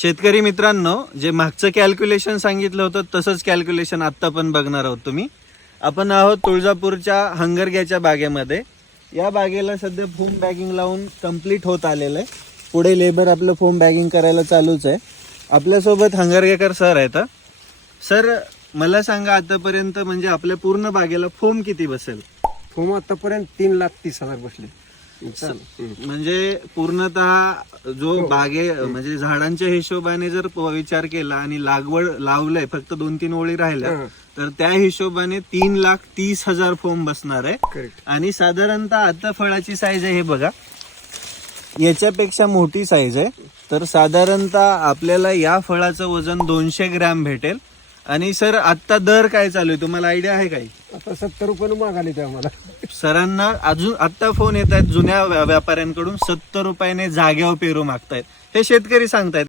शेतकरी मित्रांनो, जे मागचं कॅल्क्युलेशन सांगितलं होतं तसंच कॅल्क्युलेशन आता पण बघणार आहोत तुम्ही. आपण आहोत तुळजापूरच्या हंगरग्याच्या बागेमध्ये. या बागेला सध्या फोम बॅगिंग लावून कंप्लीट होत आलेलं आहे. पुढे लेबर आपलं फोम बॅगिंग करायला चालूच आहे. आपल्यासोबत हंगरगेकर सर आहेत. सर, मला सांगा आतापर्यंत म्हणजे आपल्या पूर्ण बागेला फोम किती बसेल? फोम आतापर्यंत 3,30,000 बसले. म्हणजे पूर्णतः जो बागे म्हणजे झाडांच्या हिशोबाने जर विचार केला आणि लागवड लावलंय फक्त 2-3 ओळी राहिल्या तर त्या हिशोबाने 3,30,000 फोम बसणार आहे. करेक्ट. आणि साधारणतः आता फळाची साईज आहे हे बघा, याच्यापेक्षा मोठी साईज आहे. तर साधारणतः आपल्याला या फळाचं वजन 200 ग्रॅम भेटेल. आणि सर, आता दर काय चालू आहे तुम्हाला आयडिया आहे काही? आता 70 रुपये मागाले ते आम्हाला. सरांना अजून आता फोन येत आहेत जुन्या व्यापाऱ्यांकडून, 70 रुपयाने जाग्यावर पेरू मागतायत. हे शेतकरी सांगतायत.